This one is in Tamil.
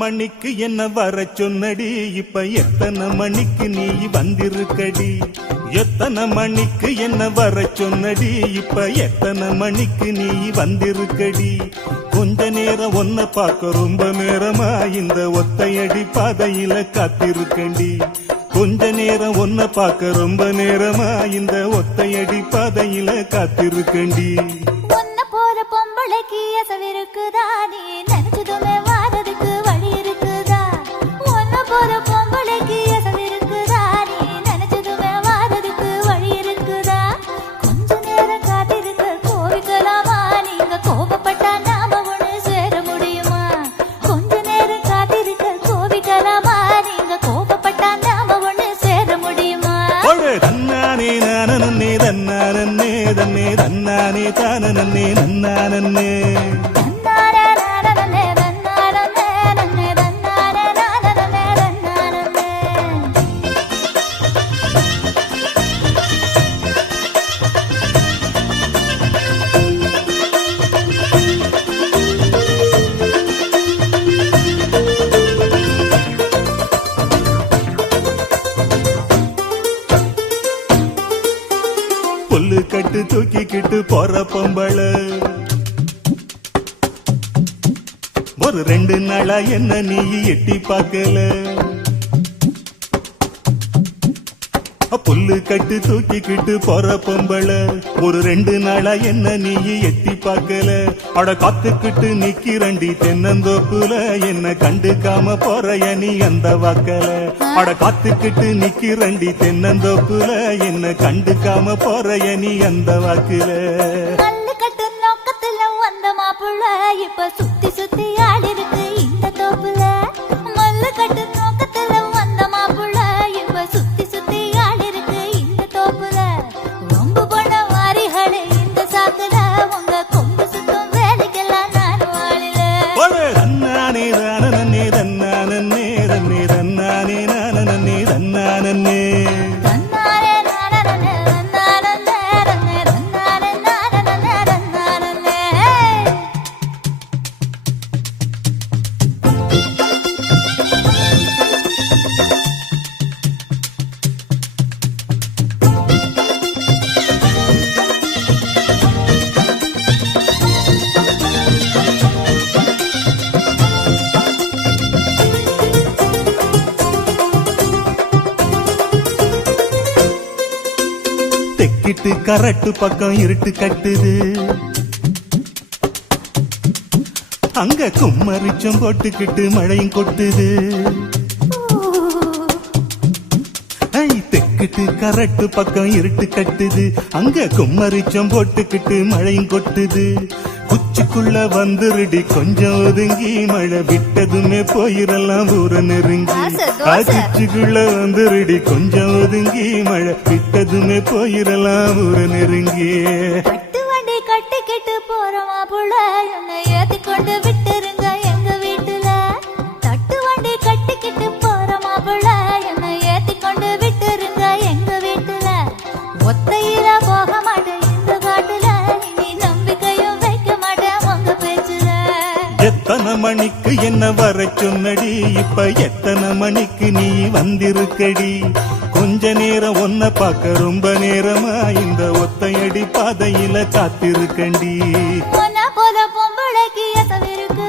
மணிக்கு என்ன வர சொன்னடி, இப்ப எத்தனை மணிக்கு நீ வந்திருக்கடி? எத்தனை மணிக்கு என்ன வர சொன்னடி, இப்ப எத்தனை மணிக்கு நீ வந்திருக்கடி? கொஞ்ச நேரம் ஒன்ன பார்க்க ரொம்ப நேரமா இந்த ஒத்தையடி பாதையில காத்திருக்கண்டி. கொஞ்ச நேரம் ஒன்ன பார்க்க ரொம்ப நேரமா இந்த ஒத்தையடி பாதையில காத்திருக்கண்டி. ஒன்ன போற பொம்பளைக்கு எசவிருக்குதா, நீ நினைச்சதுமே வாரதுக்கு வழி இருக்குதா? ஒன்ன போற பொம்பளைக்கு எசவிருக்குதா, நீ நினைச்சதுமே வாரதுக்கு வழி இருக்குதா? கொஞ்ச நேரம் காத்திருக்க கோவிக்கலாமா, நீங்க கோபப்பட்டா நாம ஒண்ணு சேர முடியுமா? கொஞ்ச நேரம் காத்திருக்க கோவிக்கலாமா, நீங்க கோபப்பட்டா நாம ஒண்ணு சேர முடியுமா? தன்னானே நானே தன்னானே தன்னே தன்னானே தானே நன்னானே புல்லு கட்டு தூக்கிக்கிட்டு போற பொம்பள ஒரு 2 நாளா என்ன நீ எட்டி பார்க்கல? புல்லு கட்டு தூக்கிக்கிட்டு போற பொம்பள ஒரு 2 நாளா என்ன நீ எட்டி பார்க்கல? அட காத்துக்கிட்டு நிக்கிறண்டி தென்னந்தோப்புல, என்ன கண்டுக்காம போறைய நீ அந்த வாக்கல? அட காத்துக்கிட்டு நிக்கிறண்டி தென்னந்தோப்புல, என்ன கண்டுக்காம போறைய நீ அந்த வாக்குல? கல்லு கட்டு நோக்கத்துல வந்த மாப்புள்ள இப்ப சுத்தி சுத்தி ஆடி இருக்கு இந்த தோப்புல. மல்லு கட்டு நோக்கத்துல வந்த மாப்புள்ள இப்ப சுத்தி சுத்தி ஆடி இருக்கு இந்த தோப்புல. ரொம்ப போன வாரிகளே இந்த சாக்குல, உங்க கொம்பு சுத்தம் வேலைக்கெல்லாம் நான் வாழில. தன்னானே தானே தன்னானே தன்னே தன்னானே நானே தன்னானே தன்னாரே நானனே தன்னானே ரன்னே தன்னானே நானனே தன்னானே. தெக்கிட்டு கரட்டு பக்கம் இருட்டு கட்டுது, அங்க கும்மரிச்சம் போட்டுக்கிட்டு மழையும் கொட்டுது. தெக்கிட்டு கரட்டு பக்கம் இருட்டு கட்டுது, அங்க கும்மரிச்சம் போட்டுக்கிட்டு மழையும் கொட்டுது. குச்சிக்குள்ள வந்துருடி கொஞ்சம் ஒதுங்கி, மழை விட்டதுமே போயிரலாம் ஊர நெருங்கி. குச்சிக்குள்ள வந்துருடி கொஞ்சம் ஒதுங்கி, மழை விட்டதுமே போயிரலாம் ஊர நெருங்கி. கட்டு வண்டி கட்டிக்கிட்டு போற மாப்புள்ள என்னை ஏத்தி கொண்டு விட்டுருங்க எங்க வீட்டுல. தட்டு வண்டி கட்டிக்கிட்டு போற மாப்புள்ள என்னை ஏத்தி கொண்டு விட்டுருங்க எங்க வீட்டுல. ஒத்தையில போக மாட்டேன் இந்த காட்டுல, இனி நம்பிக்கையும் வைக்க மாட்டேன் உங்க பேச்சுல. எத்தனை மணிக்கு என்ன வர சொன்னடி, இப்ப எத்தனை மணிக்கு நீ வந்திருக்கடி? கொஞ்ச நேரம் ஒன்ன பார்க்க ரொம்ப நேரமா இந்த ஒத்தையடி பாதையில காத்திருக்கண்டி. ஒன்ன போல பொம்பளைக்கு எசவிருக்கு